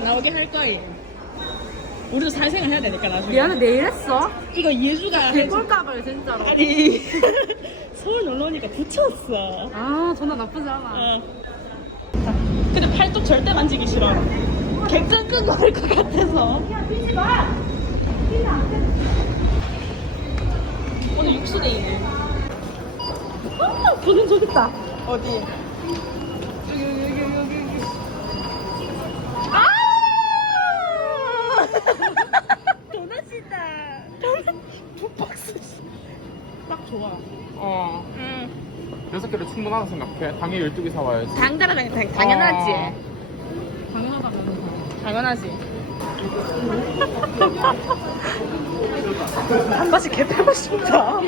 안 나오게 할 거임. 우리도 사회생활 해야 되니까 나중에. 미안해 내일 했어? 이거 예주가 해줘. 개꿀값을 진짜로 아니 서울 놀러 오니까 붙였어. 아 전화 나쁘지 않아 어. 자, 근데 팔뚝 절대 만지기 싫어. 객장 끈거 할것 같아서. 야, 뛰지 마! 오늘 육수데이네. 아, 보는 적 있다. 어디? 북박스. 딱 좋아. 어. 응. 여섯 개로 충분하다 생각해. 당일 12개 사와야지. 당 따라가니 당, 당연하지. 어. 당연하다면서 당연하지. 한 번씩 개 패고 싶다.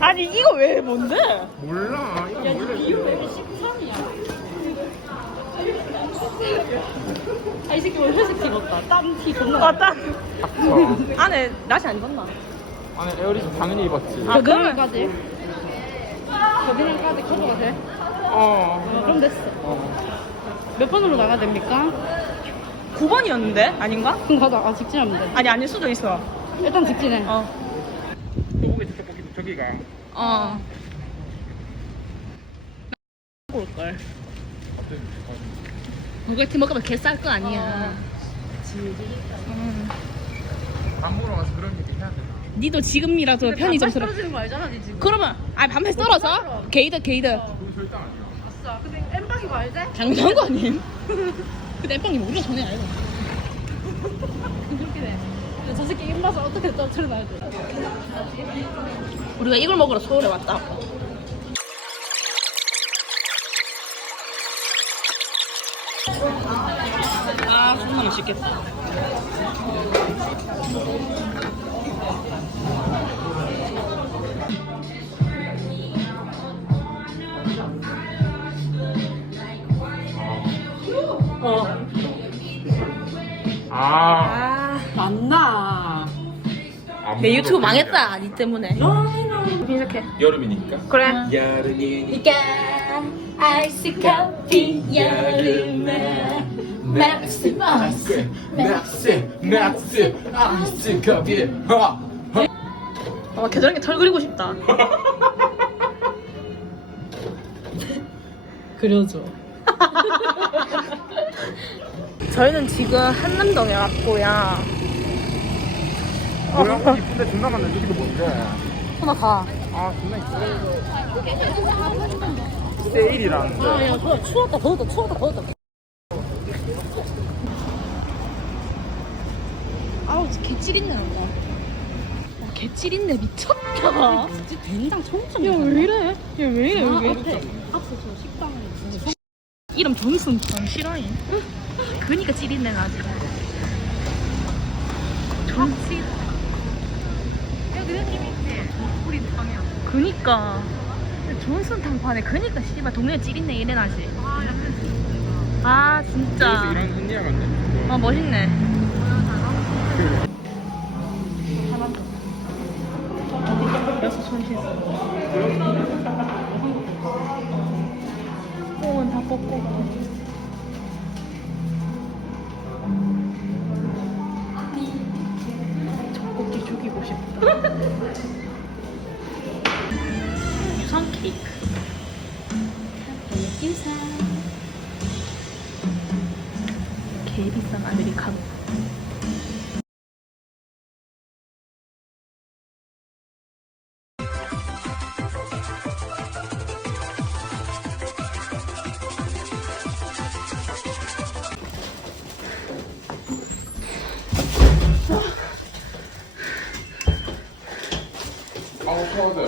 아니 이거 왜 뭔데? 몰라. 이거 몰라. 아, 이 새끼 오늘 회색 입었다. 땀티 존나. 아, 땀. 닥쳐. 안에 나시 안 졌나? 안에 에어리스 당연히 입었지. 아, 그러면 겨드랑이까지 겨드랑이까지 커버가 돼? 어. 그럼 됐어 어. 몇 번으로 나가야 됩니까? 9번이었는데? 아닌가? 그럼 가자 아 직진하면 돼 아니 아닐 수도 있어. 일단 직진해 어. 소고기 떡볶이 저기가. 어. 올 걸. 버거티 먹으면 개쌀 거 아니야. 음. 밥 먹으러 가서 그런 얘기 해야 돼. 니도 지금이라도 편의점 들어. 떨어지는 거 알잖아 니 지금 그러면 아 반팔 떨어져? 게이드 게이드. 그건 절대 아니야. 아싸 근데 엠빵이 거 알지? 당연한 거 아님? 근데 엠빵님 우리가 전에 알고. 그렇게 돼 근데 저 새끼 입맛을 어떻게 떨쳐놔야 돼 우리가 이걸 먹으러 서울에 왔다. 아, 존나 맛있겠다. 어. 아. 맞나 내 유튜브 망했다, 니 때문에. 이렇게. 여름이니까. 그래. 여름이니까. 아이스 커피 여름에 맥스 맥스 맥스 맥스 아이스 커피. 하. 아, 겨드랑이 털 그리고 싶다. 그려줘 저희는 지금 한남동에 왔고요. 뭐야? 옷 이쁜데 존나 많네. 여기도 뭔데? 하나 가 아 존나 이쁘네. 세일이라는데. 아야 그거 추웠다 더웠다 추웠다 더웠다 개찌린내 난다. 와, 개찌린내 미쳤다. 진짜 된장 청청 야, 왜 이래? 야, 왜 이래, 아, 여기? 앞에 앞에 저 식당에 있는 이름 존슨 전 싫어해. 그니까 찌린내 나지. 존씨. 야, 그런 힘 있지? 우리 방이야. 그니까. 존슨 탕판에 그니까 씨발 동네 찌린내 이래 나지. 아, 아 진짜. 같네. 아 멋있네. 씻어. 뽕은 다 뽑고. 젖꼭지 죽이고 싶다. 유성 케이크. 유성. 개 비싼 아메리카노. 아우 파우더.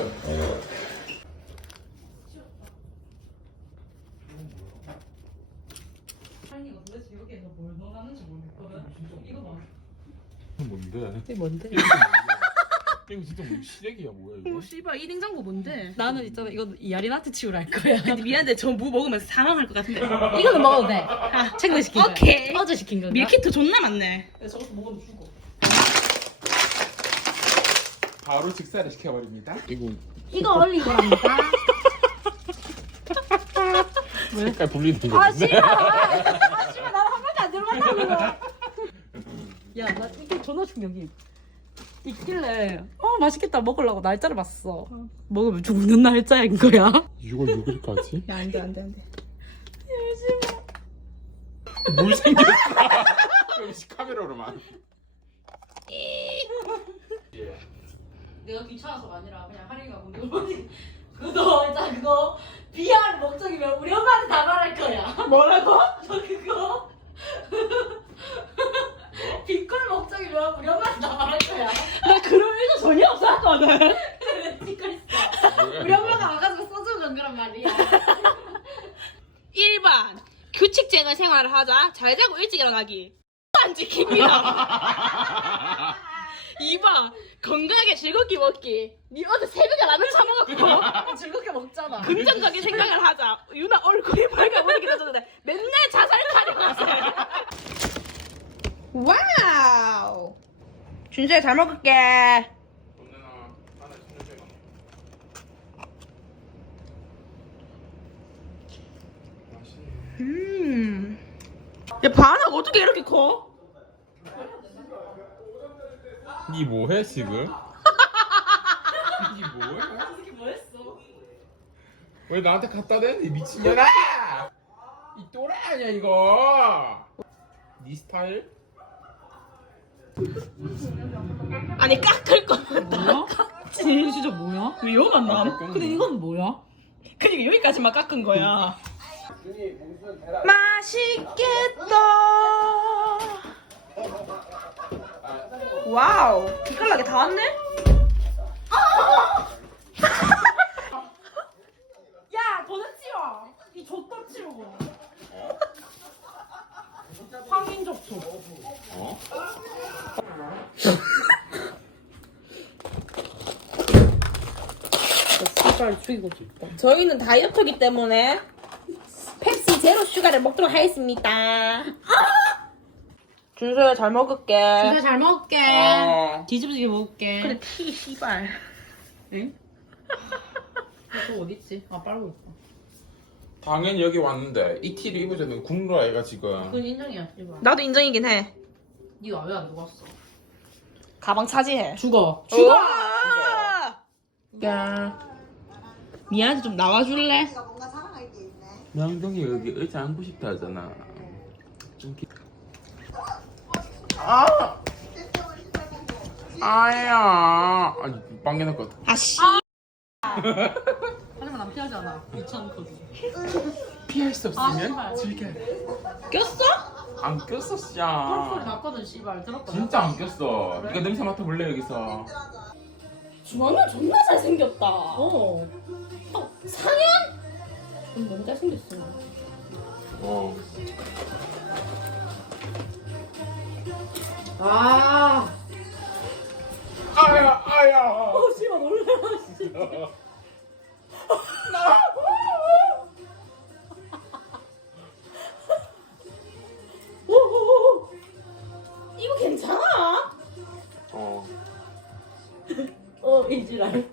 이거 뭔데? 이게 뭔데? 이거 진짜 뭐 시래기야 뭐야 이거? 오 씨발 이 냉장고 뭔데? 나는 있잖아 이거 이아리나트 치우라 할 거야 근데 미안한데 저 무 먹으면 상황할 것 같은데. 이거는 먹어도 돼 아, 챙겨 시킨 거야 오케이. 어제 시킨 건가? 밀키트 존나 많네. 바로 직사를 시켜버립니다. 이거 이거 올린 거랍니다 색깔 거아 같은데? 씨발 아 씨발 나는 한 야, 나 이게 전화 충격이 있길래 어 맛있겠다 먹으려고 날짜를 봤어. 먹으면 죽는 날짜인 거야. 6월 6일까지? 야 안 돼 안 돼 안돼. 물 생겼어. 여기 카메라로만. 내가 귀찮아서가 아니라 그냥 하리가 우리 어머니 그거 일단 그거 비하할 목적이면 우리 엄마한테 다 말할 거야. 뭐라고? 저 그거 뒷골 목적이면 우리 엄마한테 다 말할 거야. 나 그런 일도 전혀 없었거든. 뒷골 있어. 우리 엄마가 와가지고 써준 거란 말이야. 1번 규칙적인 생활을 하자. 잘 자고 일찍 일어나기. 안 지킵니다. 2번 건강하게 즐겁게 먹기. 니 어제 새벽에 라면 사 먹었고 즐겁게 먹잖아. 긍정적인 생각을 하자. 유나 얼굴이 밝아 보이긴 하는데 맨날 자살 타령하세요. 와우. 준수야 잘 먹을게. 음. 야 바나가 어떻게 이렇게 커? 니 뭐해 지금? 니 뭐해? 이게 뭐였어? 왜 나한테 갖다 대니 미친년아! 이 또라 아니야 이거? 니 스타일? 아니 깎을 거면 뭐야? 쟤 진짜 뭐야? 위험한 남. 근데 이건 뭐야? 그니까 여기까지만 깎은 거야. 맛있겠다. 와우, 기깔나게 다 왔네? 야, 도넛 치워. 이 족도 치우고. 황인 접촉. 어? 씨발 죽이고 싶다. 저희는 다이어트기 때문에 펩시 제로 슈가를 먹도록 하겠습니다. 준서야 잘 먹을게. 진짜 잘 먹을게. 어. 뒤집어지게 먹을게. 근데 티 씨발. 응? 또 어딨지? 아 빨고 있어. 당연히 여기 왔는데 이 티를 입으자는 국룰아 얘가 지금 그건 인정이야, 씨발. 나도 인정이긴 해. 니가 왜 안 죽었어? 가방 차지해. 죽어. 죽어. 야. 미안해 좀 나와줄래? 명동이 여기 의자 앉고 싶다 하잖아 좀 기... 아. 아야 아니 빵개 넣을 것 같아 아씨. 하지만 난 피하잖아. 귀찮거든. 피할 수 아, 없으면. 즐겨 꼈어? 안 꼈어 펄펄이 씨야 났거든, 씨발. 들었거든. 진짜 안 꼈어 네가 냄새 맡아볼래 여기서 주원은 존나 잘생겼다. 어. 상현? 음, 너무 잘생겼어. 어 아. 아야 아야 어, 씨발, 놀래라, 씨. 오오오. 이거 괜찮아? 어 어, 이지랄.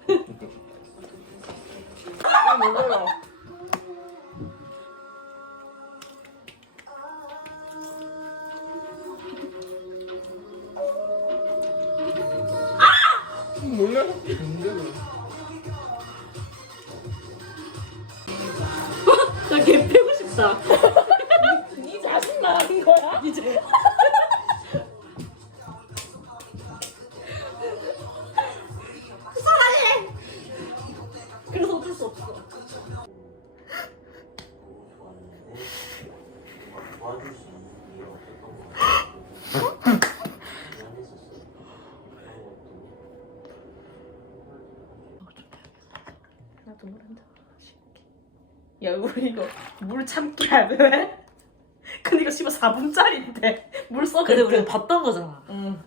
야, 우리 이거 물 참기 돼? 근데 이거 씨발 4분짜리인데 물 써. 근데 우리가 봤던 거잖아. 응.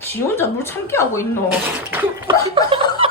지 혼자 물 참기 하고 있노.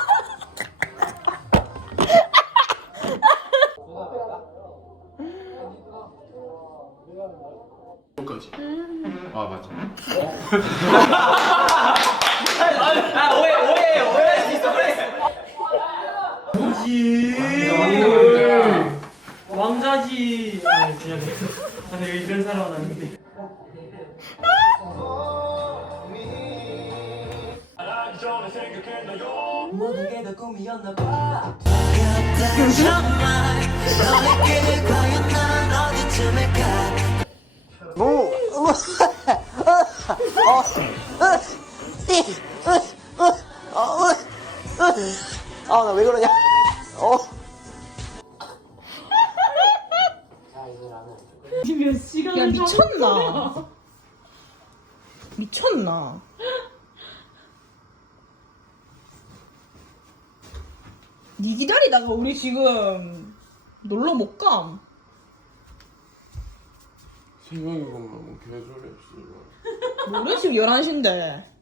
모든 아나왜 그러냐 어야 미쳤나? 미쳤나? 니 기다리다가 우리 지금 놀러 못 감. 생각이 보면 개소리 없어 뭐래 지금 11시인데.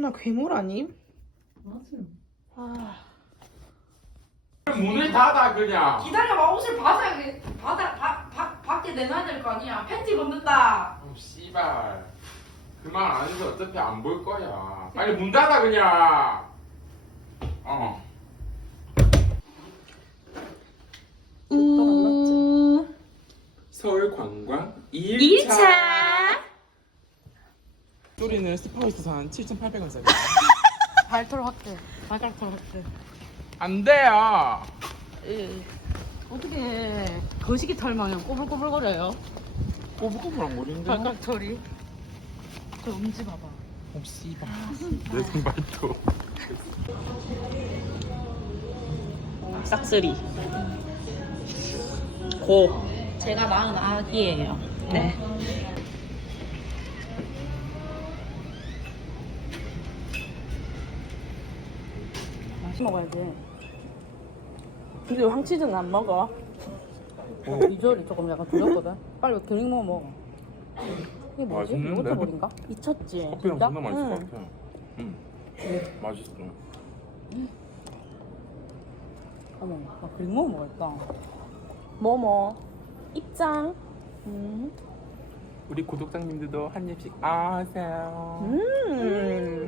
나 괴물 아님? 문을 닫아 그냥. 기다려봐. 옷을 받아 받아 바, 바, 밖에 내놔야 될 거 아니야. 팬티 벗는다. 어, 씨발. 그만 안 해도 어차피 안 볼 거야. 빨리 문 닫아 그냥. 어. 우 서울 관광 2차 소리는 스파이스에서 한 7,800원짜리. 발털 확대. 발가락털 확대. 안 돼요. 예. 어떻게 거시기 털 마냥 꼬불꼬불거려요? 꼬불꼬불한 머리인데 발가락털이. 저 엄지 봐봐. 어 씨발 내 손발도 싹쓸이. 고. 제가 낳은 아기예요. 네 먹어야지 근데 황치즈는 안 먹어 비주얼이 조금 약간 두렵거든 빨리 드링 먹어 먹어 이게 뭐지? 맛있는데? 요거트볼인가? 잊혔지? 커피랑 진짜? 존나 맛있을 응. 것 같아 응 맛있어 어머, 나 그림 먹어 먹었다. 뭐뭐 입장. 음. 우리 구독자님들도 한 입씩 아세요 음.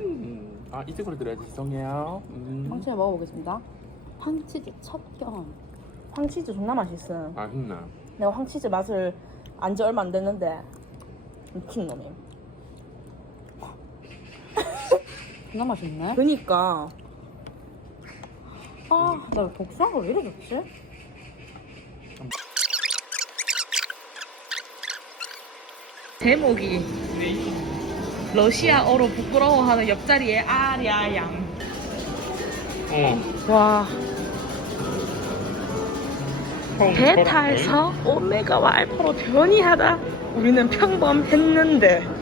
음. 아 이쪽으로 들어야지 죄송해요 음. 황치즈 먹어보겠습니다. 황치즈 첫 경험. 황치즈 존나 맛있어. 맛있나 내가 황치즈 맛을 안 지 얼마 안 됐는데 미친 놈이. 존나 맛있네. 그니까. 아, 나 복숭아가 왜 이래 좋지? 제목이 러시아어로 부끄러워하는 옆자리에 아랴양. 어 와. 배탈서 오메가와 알파로 변이하다. 우리는 평범했는데.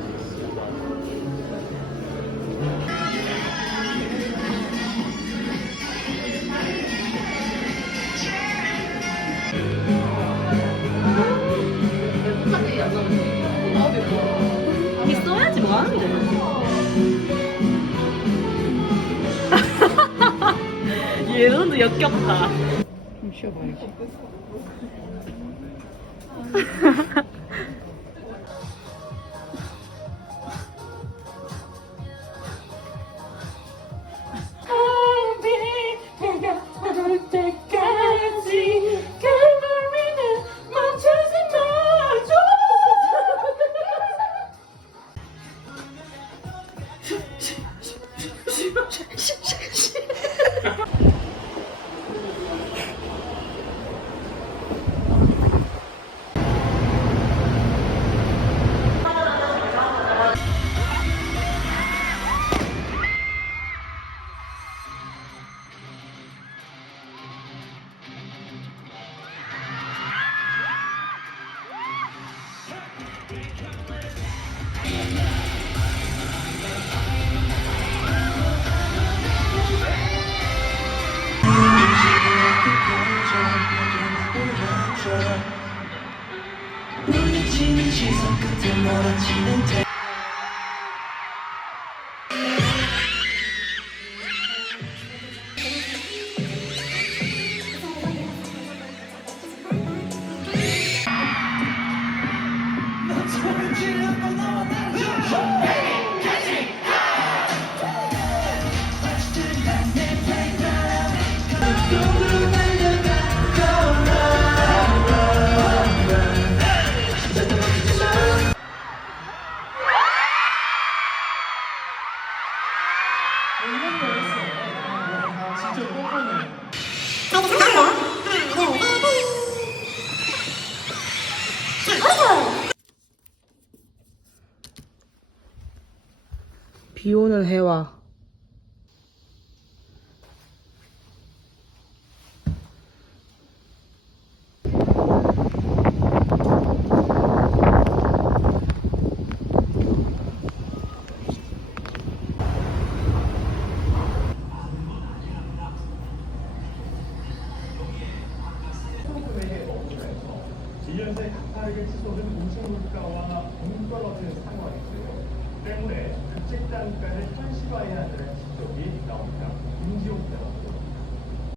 얘는 역겹다. 좀 쉬어봐야지. 끝에 몰아치는 태 해와